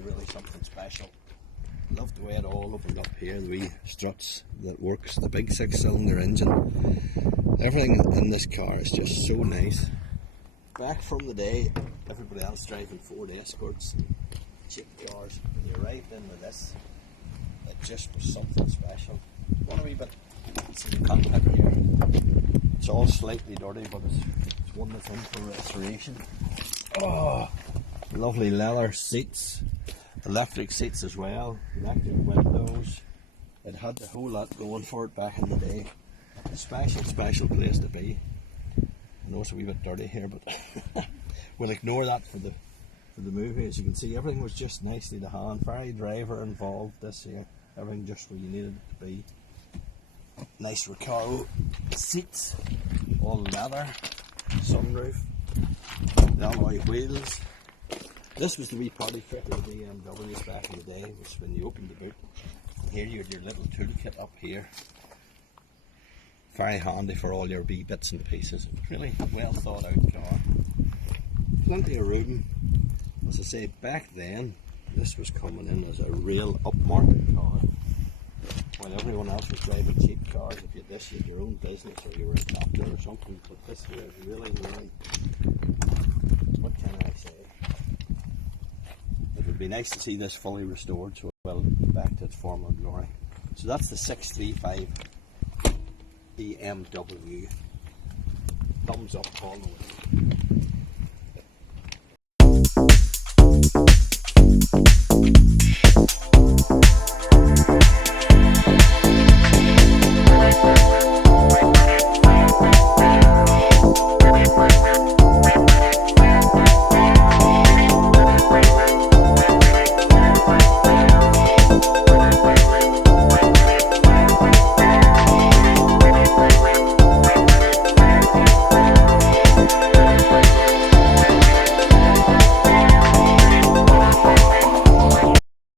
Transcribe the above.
really something special. Love the way it all opened up here, the wee struts that works, the big 6-cylinder engine. Everything in this car is just so nice. Back from the day, everybody else driving Ford Escorts and cheap cars, when you arrived in with this, it just was something special. One a wee bit, see the cockpit here. It's all slightly dirty, but it's one that's in for restoration. Oh, lovely leather seats, electric seats as well, electric windows. It had the whole lot going for it back in the day. A special place to be. I know it's a wee bit dirty here, but we'll ignore that for the movie. As you can see, everything was just nicely to hand. Very driver involved this year. Everything just where you needed it to be. Nice Recaro seats, all leather, sunroof, the alloy wheels. This was the wee party trick of the BMWs back in the day, was when you opened the boot. Here you had your little toolkit up here. Very handy for all your wee bits and pieces. Really well thought out car. Plenty of room. As I say, back then this was coming in as a real upmarket car. While everyone else was driving cheap cars, if you had this, you had your own business or you were a doctor or something. But this here is really, what can I say? It would be nice to see this fully restored so well back to its former glory. So that's the 635 BMW. Thumbs up all the way.